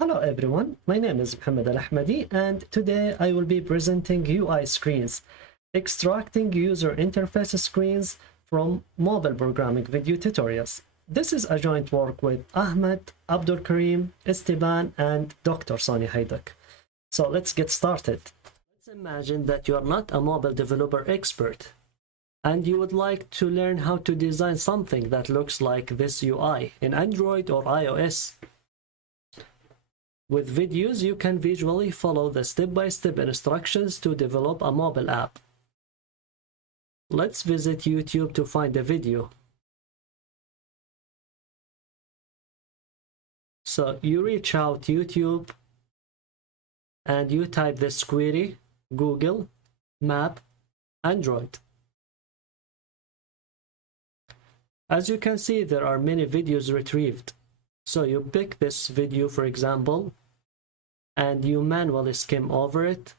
Hello everyone, my name is Mohammed Al-Ahmadi and today I will be presenting UI screens, extracting user interface screens from mobile programming video tutorials. This is a joint work with Ahmed, Abdul Karim, Esteban and Dr. Sonia Haiduk. So let's get started. Let's imagine that you are not a mobile developer expert and you would like to learn how to design something that looks like this UI in Android or iOS. With videos, you can visually follow the step-by-step instructions to develop a mobile app. Let's visit YouTube to find a video. So you reach out YouTube and you type this query, Google Map Android. As you can see, there are many videos retrieved. So you pick this video, for example, and you manually skim over it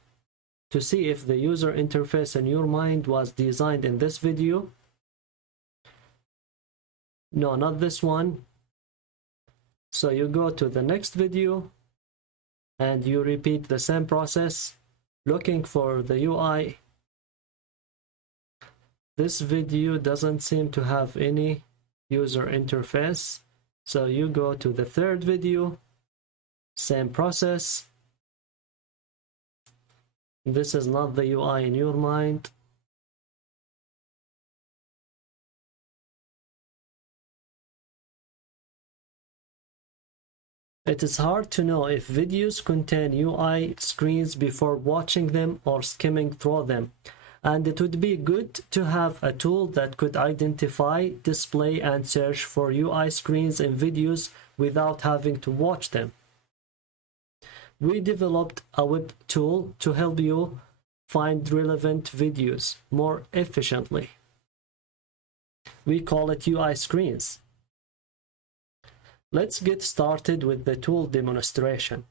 to see if the user interface in your mind was designed in this video. No, not this one. So you go to the next video and you repeat the same process, looking for the UI. This video doesn't seem to have any user interface. So you go to the third video, same process. This is not the UI in your mind. It is hard to know if videos contain UI screens before watching them or skimming through them. And it would be good to have a tool that could identify, display, and search for UI screens in videos without having to watch them. We developed a web tool to help you find relevant videos more efficiently. We call it UIScreens. Let's get started with the tool demonstration.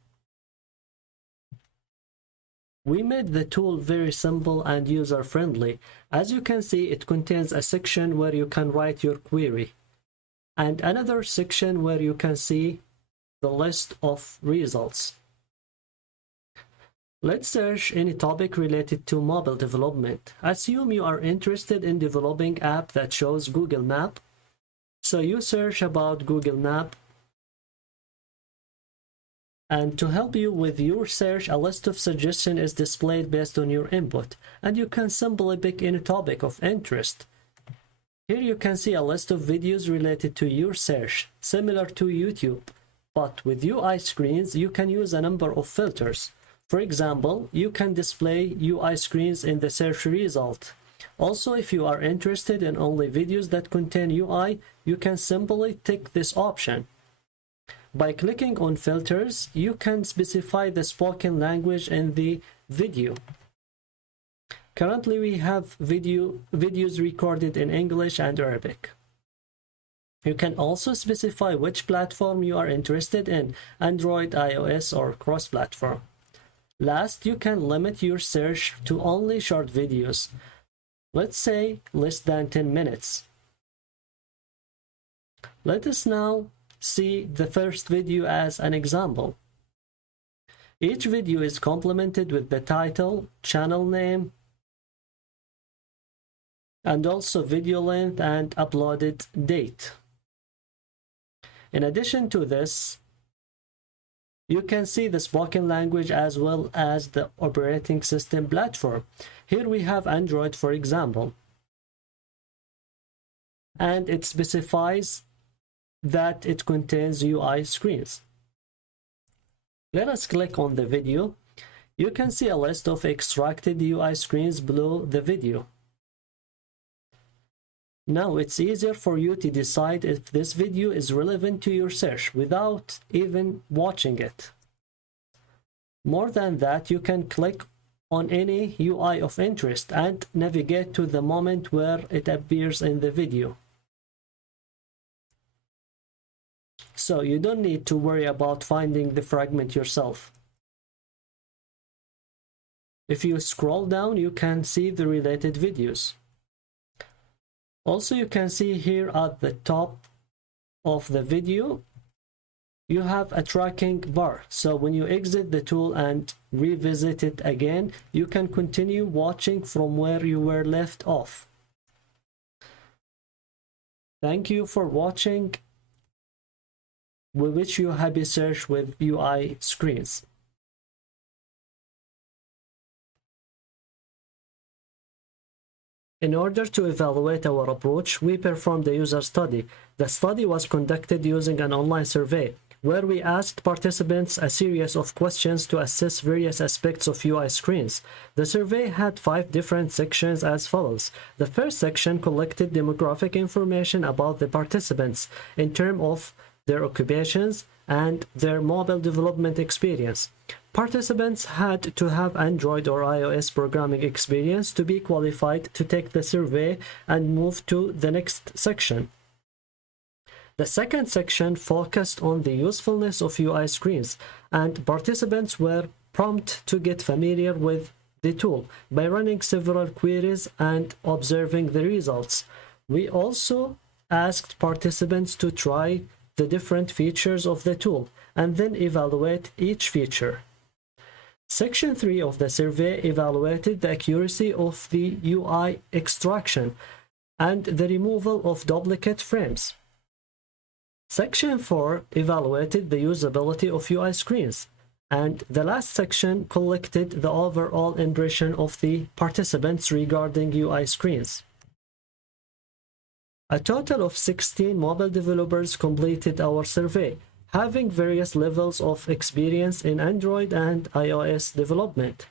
We made the tool very simple and user-friendly. As you can see, it contains a section where you can write your query and another section where you can see the list of results. Let's search any topic related to mobile development. Assume you are interested in developing an app that shows Google Map. So you search about Google Map. And to help you with your search, a list of suggestions is displayed based on your input, and you can simply pick any topic of interest. Here you can see a list of videos related to your search, similar to YouTube, but with UIScreens you can use a number of filters. For example, you can display UIScreens in the search result. Also, if you are interested in only videos that contain UI, you can simply tick this option. By clicking on filters, you can specify the spoken language in the video. Currently, we have videos recorded in English and Arabic. You can also specify which platform you are interested in, Android, iOS, or cross-platform. Last, you can limit your search to only short videos. Let's say less than 10 minutes. Let us now see the first video as an example. Each video is complemented with the title, channel name, and also video length and uploaded date. In addition to this, you can see the spoken language as well as the operating system platform. Here we have Android, for example, and it specifies that it contains UI screens. Let us click on the video. You can see a list of extracted UI screens below the video. Now it's easier for you to decide if this video is relevant to your search without even watching it. More than that, you can click on any UI of interest and navigate to the moment where it appears in the video. So you don't need to worry about finding the fragment yourself. If you scroll down, you can see the related videos. Also, you can see here at the top of the video you have a tracking bar. So when you exit the tool and revisit it again, you can continue watching from where you were left off. Thank you for watching. We wish you a happy search with UIScreens. In order to evaluate our approach, we performed a user study. The study was conducted using an online survey, where we asked participants a series of questions to assess various aspects of UIScreens. The survey had 5 different sections as follows. The first section collected demographic information about the participants in terms of their occupations and their mobile development experience. Participants had to have Android or iOS programming experience to be qualified to take the survey and move to the next section. The second section focused on the usefulness of UIScreens, and participants were prompted to get familiar with the tool by running several queries and observing the results. We also asked participants to try the different features of the tool and then evaluate each feature. Section 3 of the survey evaluated the accuracy of the UI extraction and the removal of duplicate frames. Section 4 evaluated the usability of UIScreens, and the last section collected the overall impression of the participants regarding UIScreens. A total of 16 mobile developers completed our survey, having various levels of experience in Android and iOS development.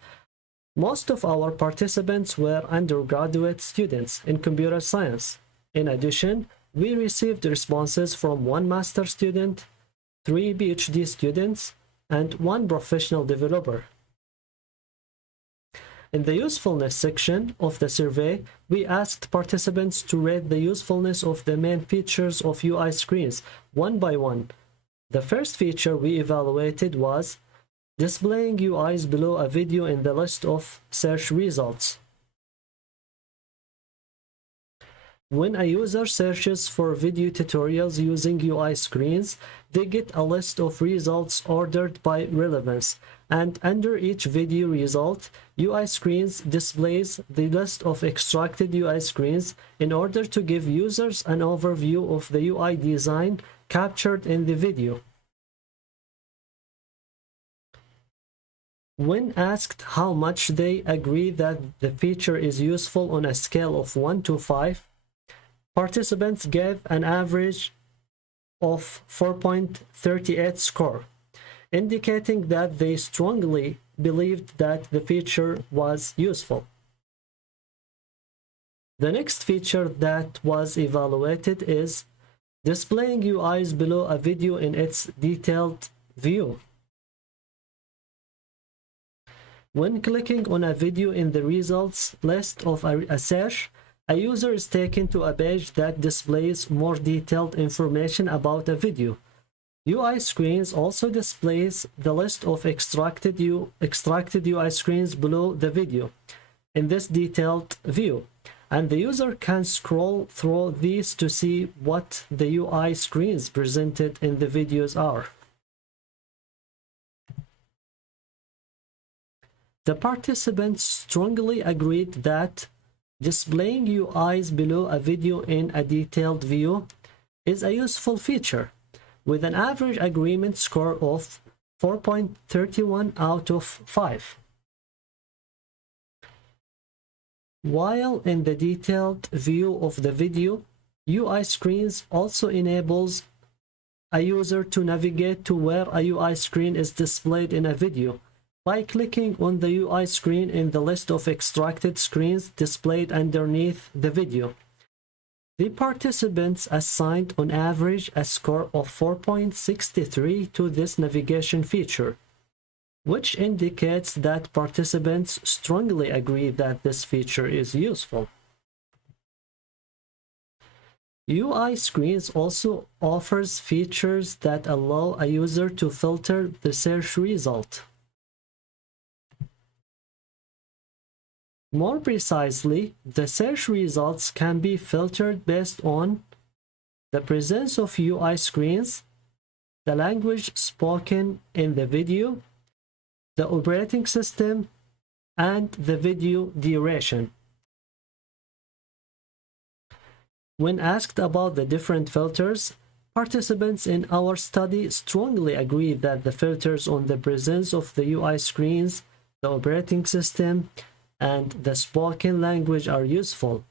Most of our participants were undergraduate students in computer science. In addition, we received responses from 1 master student, 3 PhD students, and 1 professional developer. In the usefulness section of the survey, we asked participants to rate the usefulness of the main features of UIScreens one by one. The first feature we evaluated was displaying UIs below a video in the list of search results. When a user searches for video tutorials using UIScreens, they get a list of results ordered by relevance, and under each video result, UIScreens displays the list of extracted UIScreens in order to give users an overview of the UI design captured in the video. When asked how much they agree that the feature is useful on a scale of 1 to 5, participants gave an average of 4.38 score, indicating that they strongly believed that the feature was useful. The next feature that was evaluated is displaying UIs below a video in its detailed view. When clicking on a video in the results list of a search, a user is taken to a page that displays more detailed information about a video. UIScreens also displays the list of extracted UIScreens below the video in this detailed view, and the user can scroll through these to see what the UIScreens presented in the videos are. The participants strongly agreed that displaying UIs below a video in a detailed view is a useful feature, with an average agreement score of 4.31 out of 5. While in the detailed view of the video, UIScreens also enables a user to navigate to where a UIScreen is displayed in a video by clicking on the UIScreen in the list of extracted screens displayed underneath the video. The participants assigned on average a score of 4.63 to this navigation feature, which indicates that participants strongly agree that this feature is useful. UIScreens also offers features that allow a user to filter the search result. More precisely, the search results can be filtered based on the presence of UIScreens, the language spoken in the video, the operating system, and the video duration. When asked about the different filters, participants in our study strongly agree that the filters on the presence of the UI screens, the operating system, and the spoken language are useful.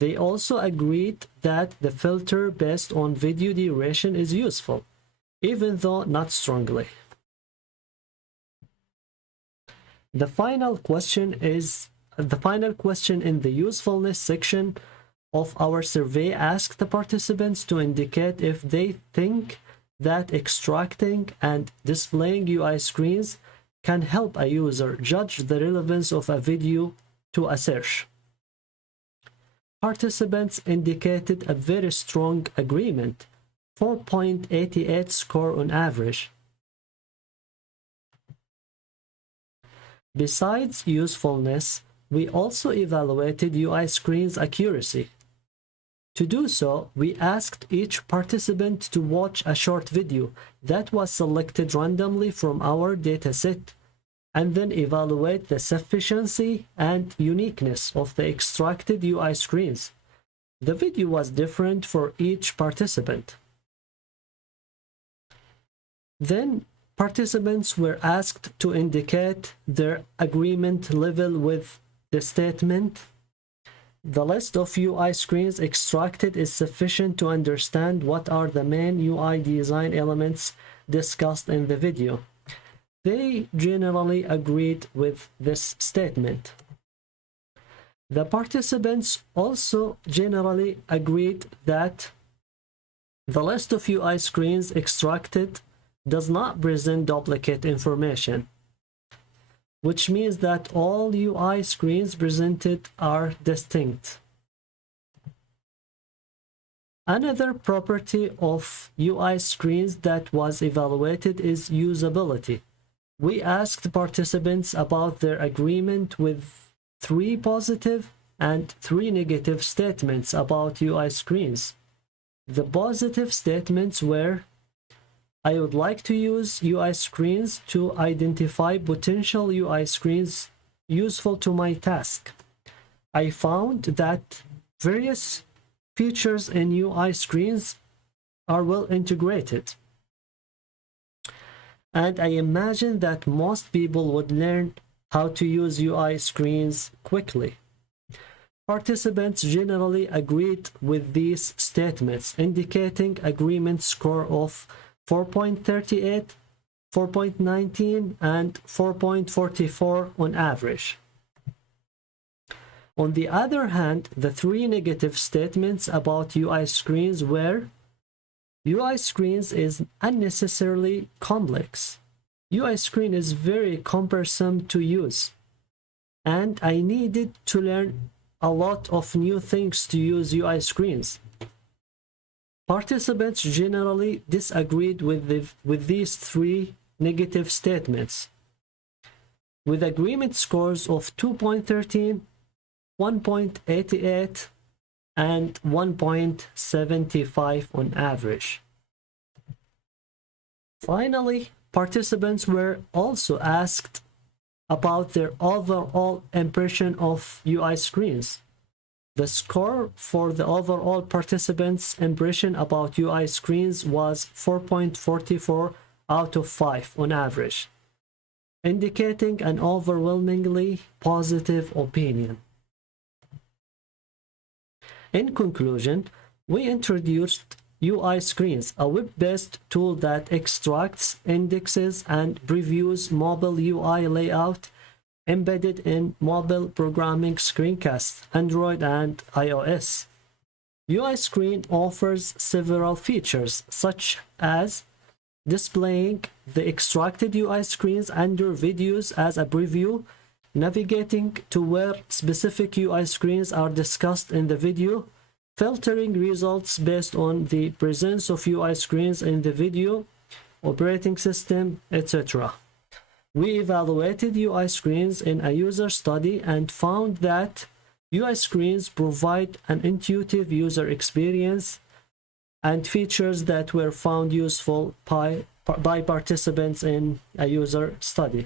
They also agreed that the filter based on video duration is useful, even though not strongly. The final question in the usefulness section of our survey asked the participants to indicate if they think that extracting and displaying UI screens can help a user judge the relevance of a video to a search. Participants indicated a very strong agreement, 4.88 score on average. Besides usefulness, we also evaluated UI screens accuracy. To do so, we asked each participant to watch a short video that was selected randomly from our dataset, and then evaluate the sufficiency and uniqueness of the extracted UI screens. The video was different for each participant. Then, participants were asked to indicate their agreement level with the statement, "The list of UI screens extracted is sufficient to understand what are the main UI design elements discussed in the video." They generally agreed with this statement. The participants also generally agreed that the list of UI screens extracted does not present duplicate information, which means that all UI screens presented are distinct. Another property of UI screens that was evaluated is usability. We asked participants about their agreement with 3 positive and 3 negative statements about UI screens. The positive statements were, "I would like to use UI screens to identify potential UI screens useful to my task. I found that various features in UI screens are well integrated, and I imagine that most people would learn how to use UI screens quickly." Participants generally agreed with these statements, indicating agreement score of 4.38, 4.19, and 4.44 on average. On the other hand, the 3 negative statements about UI screens were, "UI screens is unnecessarily complex. UI screen is very cumbersome to use, and I needed to learn a lot of new things to use UI screens." Participants generally disagreed with these 3 negative statements, with agreement scores of 2.13, 1.88, and 1.75 on average. Finally, participants were also asked about their overall impression of UI screens. The score for the overall participants' impression about UI screens was 4.44 out of 5 on average, indicating an overwhelmingly positive opinion. In conclusion, we introduced UI Screens, a web-based tool that extracts, indexes, and previews mobile UI layout embedded in mobile programming screencasts, Android and iOS. UI Screen offers several features, such as displaying the extracted UI screens under videos as a preview, navigating to where specific UI screens are discussed in the video, filtering results based on the presence of UI screens in the video, operating system, etc. We evaluated UI screens in a user study and found that UI screens provide an intuitive user experience, and features that were found useful by participants in a user study.